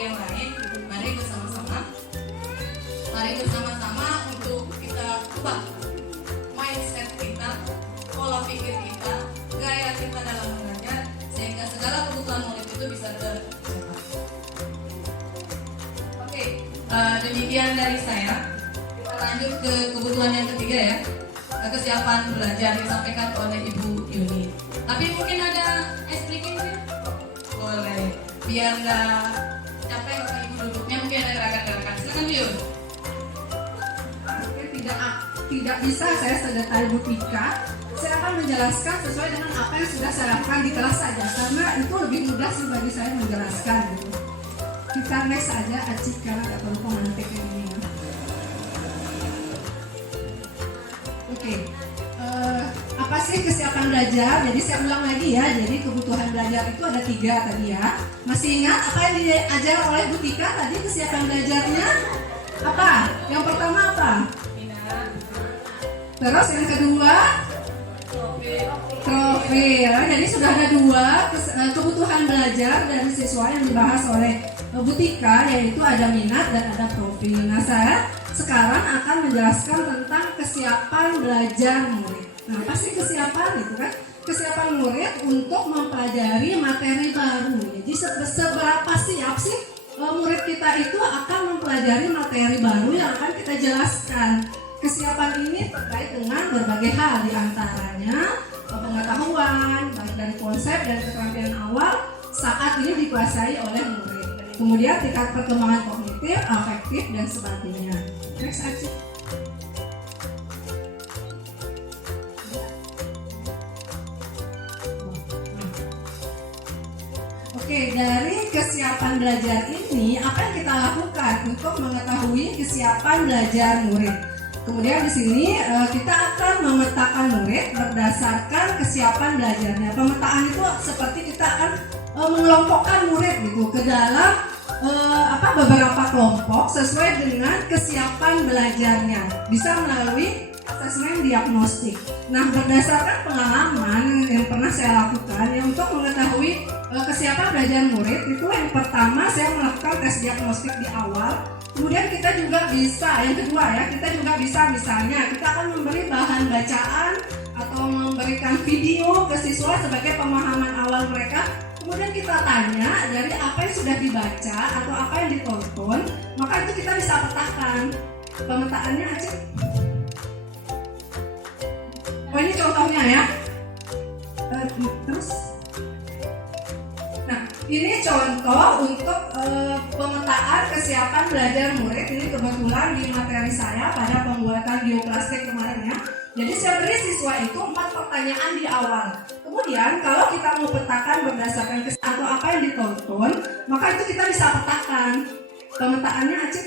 yang lain, mari bersama-sama untuk kita ubah mindset kita, pola pikir kita, gaya kita dalam mengajar, sehingga segala kebutuhan murid itu bisa tercapai. Oke, demikian dari saya. Kita lanjut ke kebutuhan yang ketiga ya, kesiapan belajar disampaikan oleh Ibu Yuni. Tapi mungkin ada explaining ya? Boleh, biar nggak capek Bapak Ibu duduknya, mungkin ada gerakan-gerakan. Silakan Bu Yun. Tidak bisa saya sedetail Bu Tika. Saya akan menjelaskan sesuai dengan apa yang sudah saya lakukan di kelas saja, karena itu lebih mudah sih bagi saya menjelaskan gitu. Kita next saja Acik, karena nggak perlu pemantik ini. Oke. Apa sih kesiapan belajar? Jadi saya ulang lagi ya. Jadi kebutuhan belajar itu ada 3 tadi ya. Masih ingat apa yang diajar oleh Bu Tika tadi kesiapan belajarnya? Apa? Yang pertama apa? Terus yang kedua? Trofi ya. Jadi sudah ada 2 kebutuhan belajar dari siswa yang dibahas oleh Bu Tika, yaitu ada minat dan ada profil. Nah, saya sekarang akan menjelaskan tentang kesiapan belajar murid. Nah, apa sih kesiapan itu kan? Kesiapan murid untuk mempelajari materi baru. Jadi seberapa siap sih murid kita itu akan mempelajari materi baru yang akan kita jelaskan. Kesiapan ini terkait dengan berbagai hal, diantaranya pengetahuan, baik dari konsep dan keterampilan awal saat ini dikuasai oleh murid. Kemudian tingkat perkembangan kognitif, afektif, dan sebagainya. Next aja. Oke, dari kesiapan belajar ini, apa yang kita lakukan untuk mengetahui kesiapan belajar murid? Kemudian di sini kita akan memetakan murid berdasarkan kesiapan belajarnya. Pemetaan itu seperti kita akan mengelompokkan murid gitu ke dalam beberapa kelompok sesuai dengan kesiapan belajarnya. Bisa melalui asesmen diagnostik. Nah, berdasarkan pengalaman yang pernah saya lakukan, yang untuk mengetahui kesiapan belajar murid itu yang pertama saya melakukan tes diagnostik di awal. Kemudian kita juga bisa, yang kedua ya, kita juga bisa misalnya kita akan memberi bahan bacaan atau memberikan video ke siswa sebagai pemahaman awal mereka. Kemudian kita tanya dari apa yang sudah dibaca atau apa yang ditonton, maka itu kita bisa petakan. Pemetaannya aja. Oh, ini contohnya ya. Terus, nah ini contoh untuk pemetaan kesiapan belajar murid. Ini kebetulan di materi saya pada pembuatan bioplastik kemarin ya. Jadi saya beri siswa itu 4 pertanyaan di awal. Kemudian kalau kita mau petakan berdasarkan atau apa yang ditonton, maka itu kita bisa petakan. Pemetaannya Acik.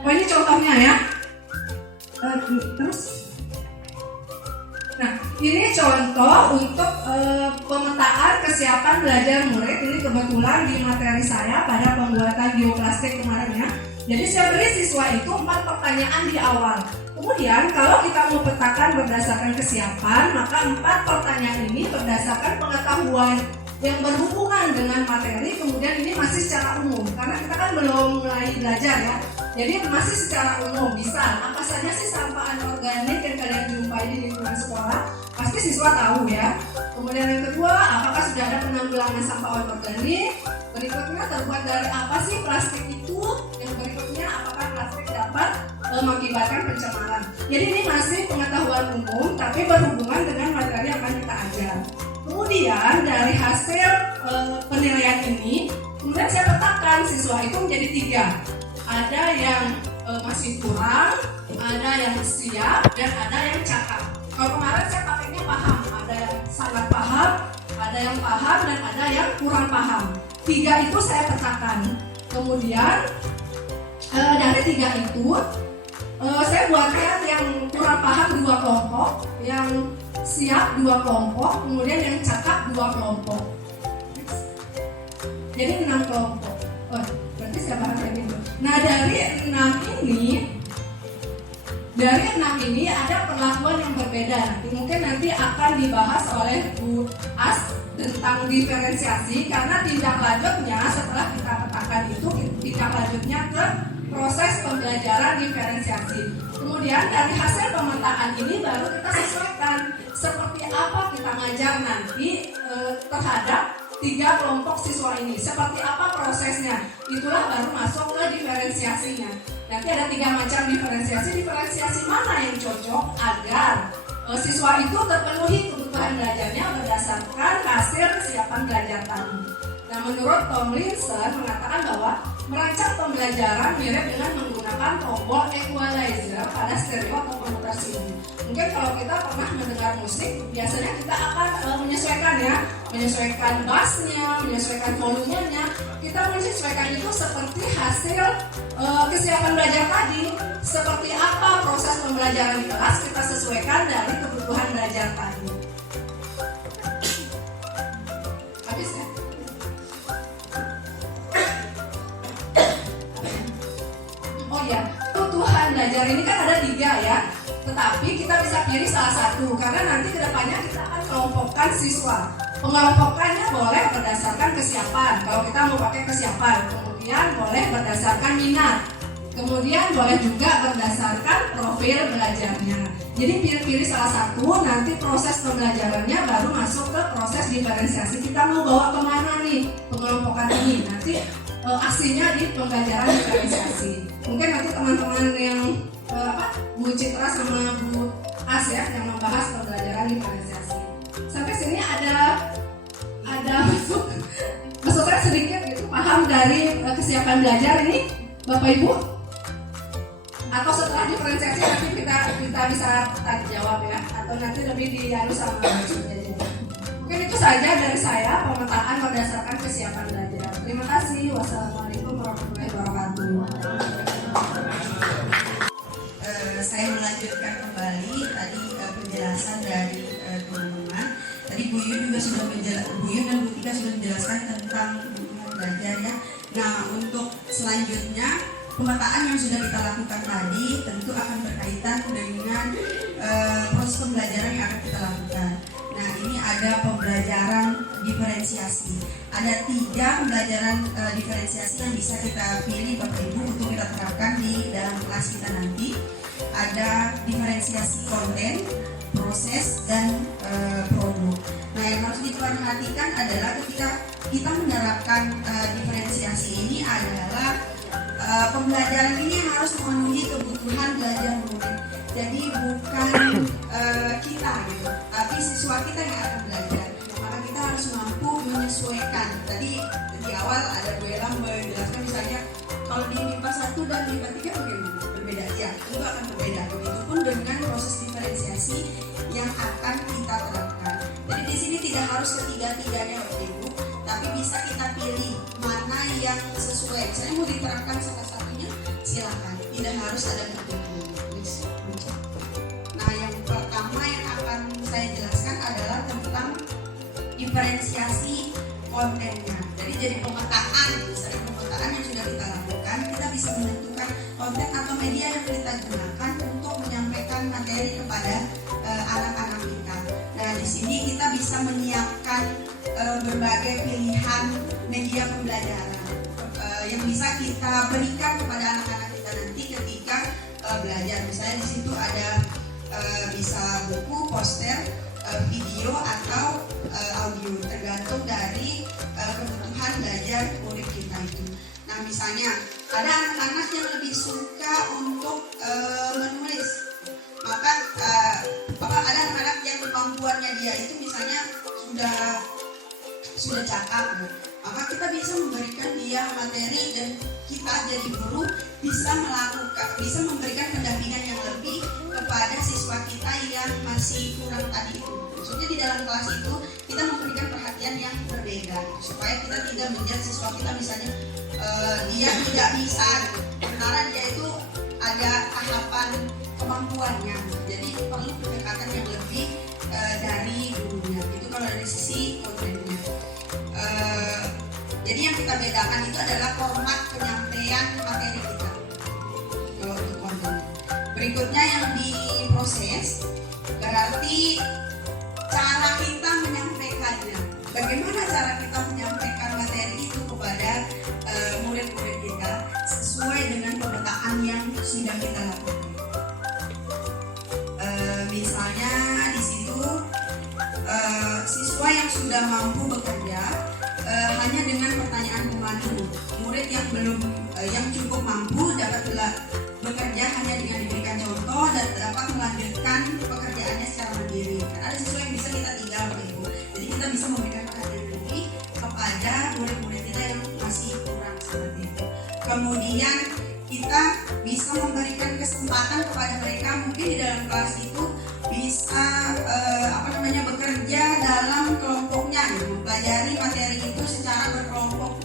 Oh, ini contohnya ya. Terus, nah ini contoh untuk pemetaan kesiapan belajar murid. Ini kebetulan di materi saya pada pembuatan bioplastik kemarin ya. Jadi saya beri siswa itu 4 pertanyaan di awal. Kemudian kalau kita mau petakan berdasarkan kesiapan, maka 4 pertanyaan ini berdasarkan pengetahuan yang berhubungan dengan materi. Kemudian ini masih secara umum, karena kita kan belum mulai belajar ya. Jadi masih secara umum. Misal, apa saja sih sampah anorganik yang kalian jumpai di lingkungan sekolah? Pasti siswa tahu ya. Kemudian yang kedua, apakah sudah ada penanggulangan sampah anorganik? Berikutnya, terbuat dari apa sih plastik itu? Yang berikutnya, apakah plastik dapat mengakibatkan pencemaran? Jadi ini masih pengetahuan umum, tapi berhubungan dengan materi yang akan kita ajar. Kemudian dari hasil penilaian ini, kemudian saya petakan siswa itu menjadi 3. Ada yang masih kurang, ada yang siap, dan ada yang cakap. Kalau kemarin saya pakainya paham, ada yang sangat paham, ada yang paham, dan ada yang kurang paham. 3 itu saya petakan. Kemudian dari 3 itu saya buatkan yang kurang paham 2 kelompok, yang siap 2 kelompok, kemudian yang cakap 2 kelompok. Jadi 6 kelompok. Oh, berarti saya bahas kayak gitu. Nah, dari 6 ini ada perlakuan yang berbeda. Mungkin nanti akan dibahas oleh Bu As tentang diferensiasi karena tindak lanjutnya setelah kita petakan itu tindak lanjutnya ke proses pembelajaran diferensiasi. Kemudian dari hasil pemetaan ini baru kita sesuaikan seperti apa kita ngajar nanti terhadap 3 kelompok siswa ini, seperti apa prosesnya. Itulah baru masuk ke diferensiasinya. Nanti ada 3 macam diferensiasi mana yang cocok agar siswa itu terpenuhi kebutuhan belajarnya berdasarkan hasil kesiapan belajar tadi. Nah, menurut Tomlinson mengatakan bahwa merancang pembelajaran mirip dengan menggunakan tombol equalizer pada stereo atau komputer CD. Mungkin kalau kita pernah mendengar musik, biasanya kita akan menyesuaikan bassnya, menyesuaikan volumenya. Kita menyesuaikan itu seperti hasil kesiapan belajar tadi. Seperti apa proses pembelajaran di kelas, kita sesuaikan dari kebutuhan belajar tadi. Habis ya? Oh ya, kebutuhan belajar ini kan ada 3 ya. Tetapi kita bisa pilih salah satu karena nanti kedepannya kita akan kelompokkan siswa. Pengelompokannya boleh berdasarkan kesiapan. Kalau kita mau pakai kesiapan, kemudian boleh berdasarkan minat. Kemudian boleh juga berdasarkan profil belajarnya. Jadi pilih-pilih salah satu, nanti proses pembelajarannya baru masuk ke proses diferensiasi. Kita mau bawa kemana nih pengelompokan ini? Nanti aksinya di pembelajaran diferensiasi. Mungkin nanti teman-teman yang Bu Citra sama Bu As ya yang membahas pembelajaran diferensiasi. Sampai sini ada masukkan sedikit gitu paham dari kesiapan belajar ini Bapak Ibu. Atau setelah diferensiasi nanti kita bisa tanya jawab ya, atau nanti lebih dianu sama aja. Mungkin itu saja dari saya pemetaan berdasarkan kesiapan belajar. Terima kasih. Wassalamualaikum warahmatullahi wabarakatuh. Saya melanjutkan kembali tadi penjelasan dari teman-teman. Tadi Bu Yun dan Bu Tika sudah menjelaskan tentang kebutuhan belajar ya. Nah, untuk selanjutnya pemetaan yang sudah kita lakukan tadi tentu akan berkaitan dengan proses pembelajaran yang akan kita lakukan. Nah, ini ada pembelajaran diferensiasi. Ada 3 pembelajaran diferensiasi yang bisa kita pilih Bapak Ibu untuk kita terapkan di dalam kelas kita nanti. Ada diferensiasi konten, proses, dan produk. Nah, yang harus diperhatikan adalah ketika kita menerapkan diferensiasi ini adalah pembelajaran ini harus memenuhi kebutuhan belajar murid. Jadi bukan kita gitu, tapi siswa kita yang akan belajar. Maka kita harus mampu menyesuaikan. Tadi di awal ada Bu Ella menjelaskan misalnya kalau di MIPA 1 dan MIPA 3 bagaimana? Berbeda ya, itu akan berbeda. Begitupun dengan proses diferensiasi yang akan kita terapkan. Jadi di sini tidak harus ketiga-tiganya Bapak Ibu, tapi bisa kita pilih mana yang sesuai. Misalnya mau diterapkan salah satunya, silakan. Tidak harus ada ketiga. Nah, yang pertama yang akan saya jelaskan adalah tentang diferensiasi kontennya. Jadi pemetaan, misalnya pemetaan yang sudah kita lakukan, kita bisa menentukan konten atau media yang kita gunakan untuk menyampaikan materi kepada anak-anak kita. Nah, di sini kita bisa menyiapkan berbagai pilihan media pembelajaran yang bisa kita berikan kepada anak-anak kita nanti ketika belajar. Misalnya di situ ada bisa buku, poster, video atau audio, tergantung dari kebutuhan belajar murid kita itu. Nah, misalnya ada anak-anak yang lebih suka untuk menulis, maka ada anak-anak yang kemampuannya dia itu misalnya sudah cakap, maka kita bisa memberikan dia materi dan kita jadi guru bisa memberikan pendampingan yang lebih kepada siswa kita yang masih kurang tadi itu. Maksudnya di dalam kelas itu kita memberikan perhatian yang berbeda supaya kita tidak menjudge siswa kita misalnya dia tidak bisa, sementara dia itu ada tahapan kemampuannya. Jadi perlu pendekatan yang lebih dari gurunya. Itu kalau dari sisi kontennya. Jadi yang kita bedakan itu adalah format penyampaian materi kita untuk konten. Berikutnya yang diproses berarti cara kita menyampaikannya. Bagaimana cara kita menyampaikan materi itu kepada murid-murid kita sesuai dengan pemetaan yang sudah kita lakukan. Misalnya di situ siswa yang sudah mampu bekerja hanya dengan pertanyaan pemandu. Murid yang belum yang cukup mampu dapat bekerja hanya dengan diberikan contoh dan dapat melanjutkan pekerjaannya secara mandiri. Karena ada siswa yang bisa kita tinggal, Bapak Ibu. Jadi kita bisa memberikan pekerjaan mandiri kepada murid-murid kita yang masih kurang seperti itu. Kemudian kita bisa memberikan kesempatan kepada mereka mungkin di dalam kelas itu bisa bekerja dalam kelompoknya, mempelajari materi itu secara berkelompok.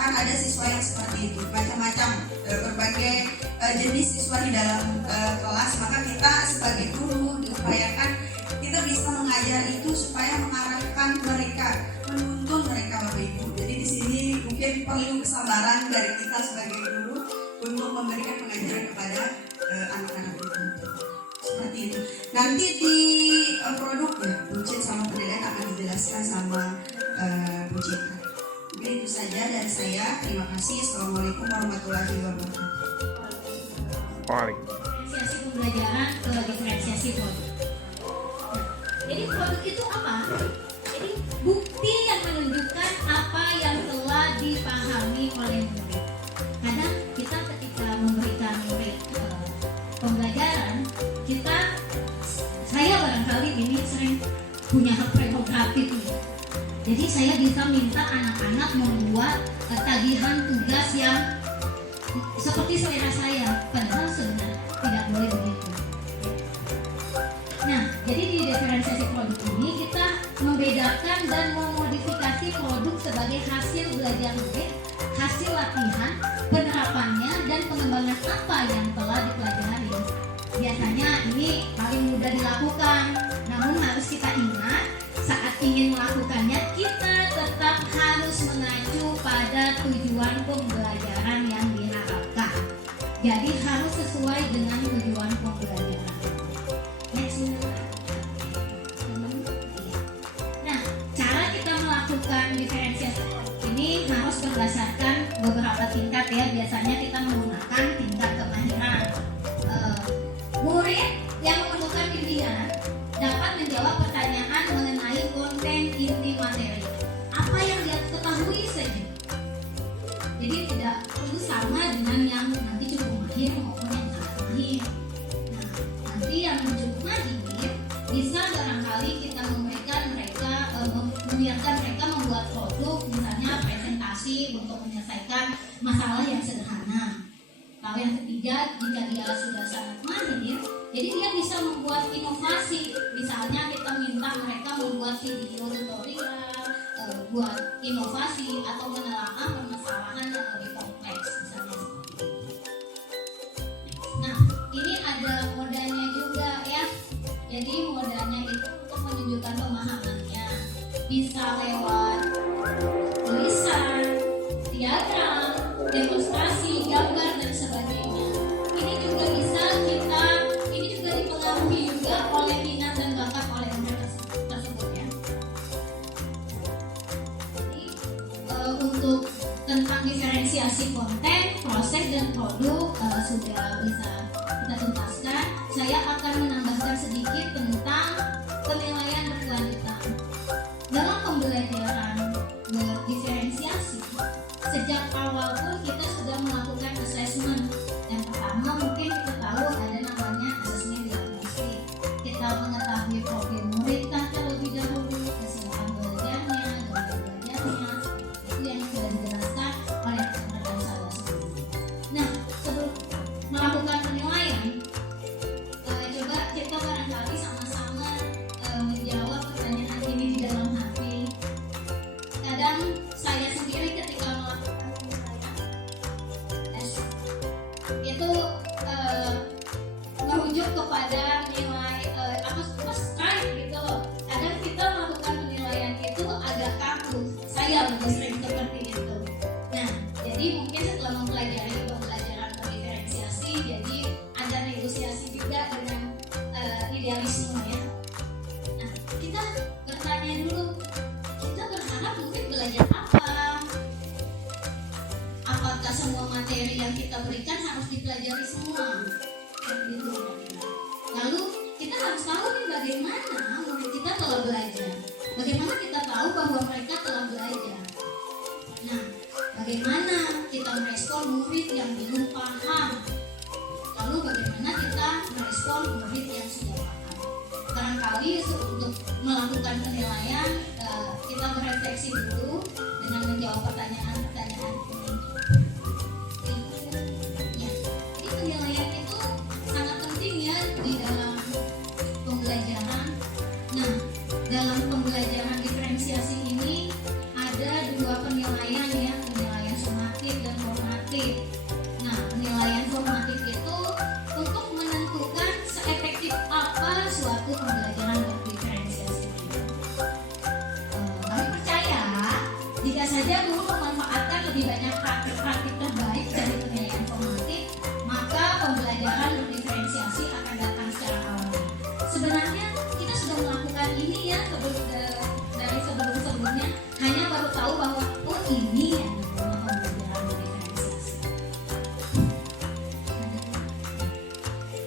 Kan ada siswa yang seperti itu, macam-macam berbagai jenis siswa di dalam kelas, maka kita sebagai guru diupayakan kita bisa mengajar itu supaya mengarahkan mereka, menuntun mereka, Bapak Ibu. Jadi di sini mungkin perlu kesabaran dari kita sebagai guru untuk memberikan pengajaran kepada anak-anak itu. Seperti itu. Nanti di produknya Bu Cit sama penilaian akan dijelaskan sama Bu Citra. Mungkin itu saja dari saya. Terima kasih. Assalamualaikum warahmatullahi wabarakatuh. Diferensiasi pembelajaran ke diferensiasi produk. Jadi produk itu apa? Jadi bukti yang menunjukkan apa yang telah dipahami oleh murid. Kadang kita ketika memberikan murid pembelajaran, saya barangkali ini sering punya hak prerogatif nih. Jadi saya bisa minta anak-anak membuat tagihan tugas yang seperti selera saya, padahal sebenarnya tidak boleh begitu. Nah, jadi di diferensiasi produk ini kita membedakan dan memodifikasi produk sebagai hasil belajar murid, hasil latihan, penerapannya, dan pengembangan apa yang telah dipelajari. Biasanya ini paling mudah dilakukan, namun harus kita ingat saat ingin melakukannya kita tetap harus mengacu pada tujuan pembelajaran yang diharapkan. Jadi harus sesuai dengan tujuan pembelajaran. Next. Nah, cara kita melakukan diferensiasi ini harus berdasarkan beberapa tingkat ya. Biasanya kita menggunakan tingkat kemahiran. Murid yang memerlukan bimbingan dapat menjawab pertanyaan mengenai konten inti materi. Apa yang dia ketahui saja. Jadi tidak perlu sama dengan yang nanti cukup mahir maupun yang sangat mahir. Nah, nanti yang cukup mahir bisa barangkali kita memberikan mereka, membiarkan mereka membuat produk, misalnya presentasi untuk menyelesaikan masalah yang sederhana. Lalu yang ketiga, jika dia sudah sangat mahir, jadi dia bisa membuat inovasi. Misalnya kita minta mereka membuat video tutorial, buat inovasi atau menelaah permasalahan yang lebih kompleks, misalnya seperti itu. Nah, ini ada modanya juga ya. Jadi modanya itu untuk menunjukkan pemahamannya. Bisa lewat tulisan, diagram, demonstrasi, gambar dan sebagainya. Ini juga bisa ini juga dipengaruhi juga oleh minat dan bakat oleh mereka tersebut ya. Jadi untuk tentang diferensiasi konten, proses dan produk sudah bisa kita tuntaskan. Saya akan menambahkan sedikit tentang penilaian berkelanjutan. Dalam pembelajaran berdiferensiasi, sejak awal pun kita sudah melakukan assessment. Yang pertama mungkin kita tahu ada namanya assessment diagnostik. Kita mengetahui profil murid terlebih dahulu, kesiapan belajarnya, gaya belajarnya, itu yang sudah dijelaskan oleh rekan saya sendiri. Nah, sebelum melakukan penilaian, coba kita barangkali sama-sama yang kita berikan harus dipelajari semua. Gitu. Lalu kita harus tahu nih bagaimana murid kita telah belajar. Bagaimana kita tahu bahwa mereka telah belajar. Nah, bagaimana kita merespon murid yang belum paham. Lalu bagaimana kita merespon murid yang sudah paham. Barangkali untuk melakukan penilaian kita berefleksi dulu dengan menjawab pertanyaan-pertanyaan ini. Ya, jadi penilaian itu sangat penting ya di dalam pembelajaran. Nah, dalam pembelajaran diferensiasi ini ada dua penilaian ya, penilaian sumatif dan formatif. Nah, penilaian formatif itu untuk menentukan seefektif apa suatu pembelajaran berdiferensiasi ini. Kami percaya jika saja guru memanfaatkan lebih banyak praktik-praktik terbaik dari penilaian formatif, maka pembelajaran berdiferensiasi akan datang secara alami. Sebenarnya kita sudah melakukan ini ya dari sebelum-sebelumnya, hanya baru tahu bahwa oh ini yang namanya pembelajaran berdiferensiasi.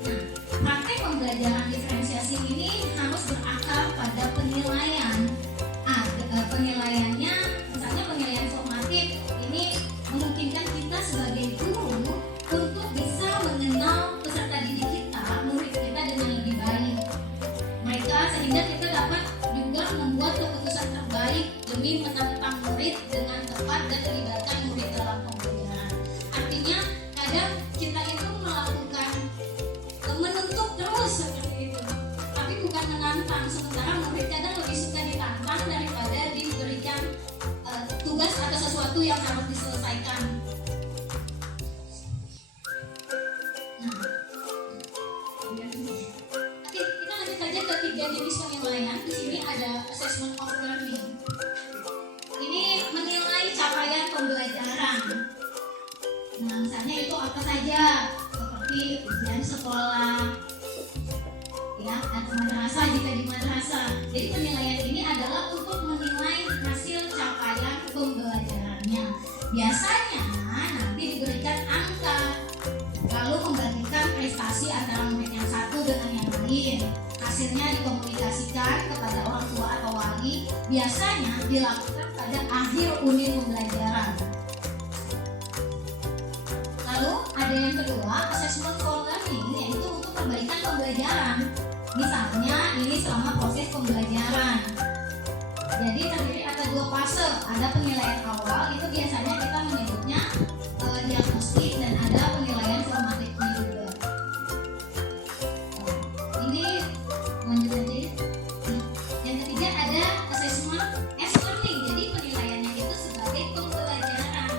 Nah, praktek pembelajaran diferensiasi ini harus berakar pada penilaian. Penilaiannya, misalnya penilaian formatif ini memungkinkan kita sebagai guru untuk bisa mengenal peserta didik kita, murid kita dengan lebih baik. Mereka sehingga kita dapat juga membuat keputusan terbaik demi menantang murid dengan tepat dan melibatkan murid dalam pembelajaran. Artinya kadang kita itu melakukan menuntut terus seperti itu, tapi bukan menantang. Sementara murid kadang lebih suka ditantang daripada diberikan tugas atau sesuatu yang harus diselesaikan. Nah, oke, kita lanjut saja ke 3 jenis penilaian. Di sini ada assessment of learning. Ini menilai capaian pembelajaran. Nah, misalnya itu apa saja, seperti ujian sekolah, ya, atau madrasah jika di madrasah. Jadi penilaian ini adalah untuk menilai hasil capaian pembelajarannya. Biasanya nanti diberikan angka, lalu membagikan prestasi antara murid yang satu dengan yang lain. Hasilnya dikomunikasikan kepada orang tua atau wali. Biasanya dilakukan pada akhir unit pembelajaran. Lalu ada yang kedua, assessment for learning, yaitu untuk perbaikan pembelajaran. Misalnya ini selama proses pembelajaran. Jadi terdiri atas 2 fase. Ada penilaian awal, itu biasanya kita menyebutnya diagnostik, dan ada penilaian formatifnya juga. Ini lanjut aja. Yang ketiga ada assessment as learning. Jadi penilaiannya itu sebagai pembelajaran.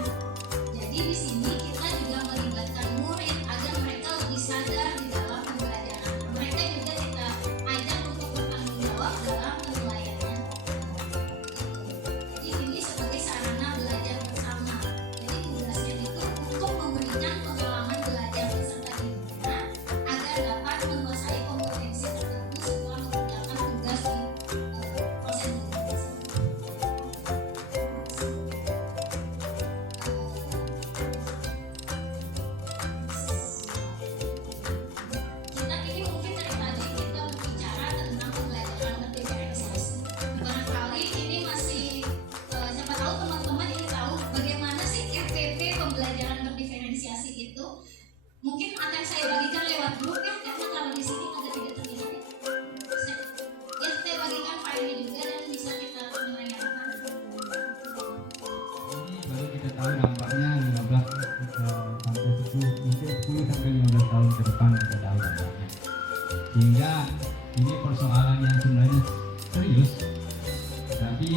Jadi di sini kita juga melibatkan murid agar mereka lebih sadar di dalam pembelajaran. Mereka juga kita ajak untuk bertanggung jawab dalam penilaiannya. Jadi ini sebagai sarana belajar bersama. Jadi tugasnya itu untuk memberikan pengalaman belajar peserta didiknya agar dapat menguasai kompetensi tertentu setelah mengerjakan tugas di proses belajar. Kita ini mungkin dari tadi kita berbicara tentang pembelajaran berdiferensiasi. Barangkali ini masih siapa tahu teman-teman ingin tahu bagaimana sih FPP pembelajaran berdiferensiasi itu. Mungkin akan saya bagikan lewat grup ya, karena kalau di sini agak tidak terlihat ya. Saya bagikan filenya juga dan bisa kita menanyakan. Ini baru kita tahu dampaknya 15 sampai 10, mungkin 10 sampai 15 tahun ke depan kita tahu dampaknya. Sehingga ini persoalan yang sebenarnya serius, tapi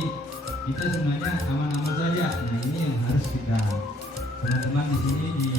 kita sebenarnya aman-aman saja. Nah ini yang harus kita teman-teman di sini di